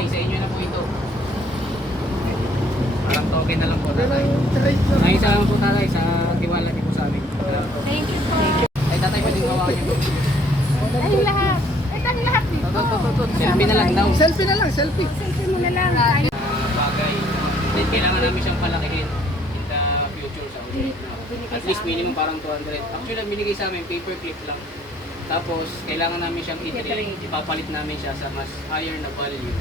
tatay, sa inyo na po ito. Parang token na lang po Pero tatay. kahit lang. Ay, salamat po tatay sa tiwala niyo po sa amin. Thank you po. Ay, tatay, pwede gawa niyo. Ay, lahat. Ay, tayong lahat dito. Selfie na lang daw. Selfie na lang, selfie. Selfie mo na lang. Bagay. Then, kailangan namin siyang palakihin in the future sa ulit. At least minimum parang 200. Actually, ang binigay sa amin, paper clip lang. Tapos, kailangan namin siyang i-train. Ipapalit namin siya sa mas higher na value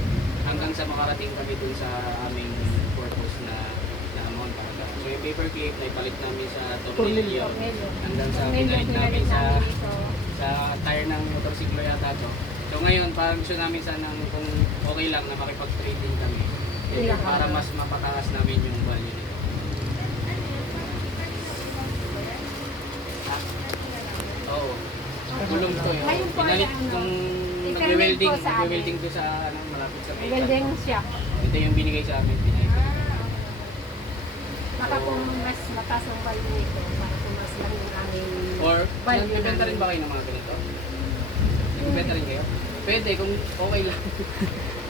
hanggang sa makarating kami dun sa aming purpose na amount talaga. So, yung paper clip na ipalit namin sa tornilyo hanggang sa pinalit namin sa tire ng motorsiklo yata to. So, ngayon, parang gusto namin sana kung okay lang na makipag-trading kami. Para mas mapataas namin yung value nito. Oo. Gulong to yun. Ngayon po, Pinalit ano, kung i-permit nagwe-welding, po sa amin. nagwe-welding to sa malapit sa may Welding shop. Ito yung binigay sa amin. Pinalit. Baka kung mas mataas ang value nito, para kung mas lang yung aming Or, value nagbibenta rin ba kayo ng mga ganito? Nagbibenta rin kayo? Pwede, kung okay lang.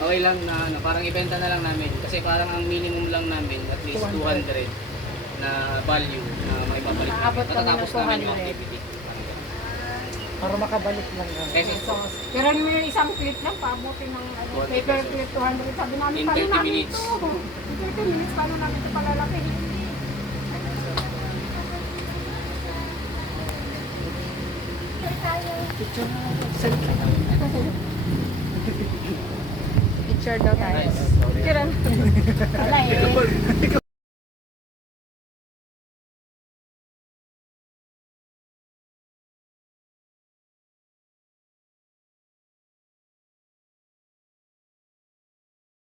Okay lang na ano, parang ibenta na lang namin. Kasi parang ang minimum lang namin, at least 200 na value na maipapalik namin. Aabot kami ng Matatapos namin yung 200. activity. Para makabalik lang. Kasi So, pero may isang clip lang, paabutin ng ano, 200 paper pesos. clip 200. Sabi namin, In paano 30 namin minutes. ito? In 30 minutes, paano namin ito palalaki? Picture daw tayo. Nice. Picture. Wala eh.